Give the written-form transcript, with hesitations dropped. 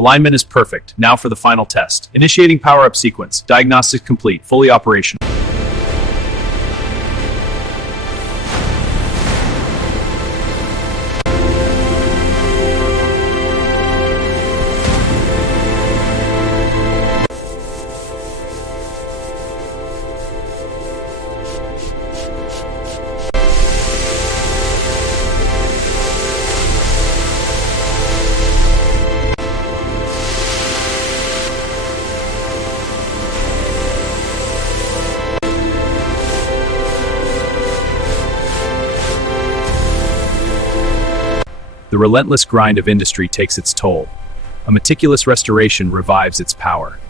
Alignment is perfect. Now for the final test. Initiating power-up sequence. Diagnostics complete. Fully operational. The relentless grind of industry takes its toll. A meticulous restoration revives its power.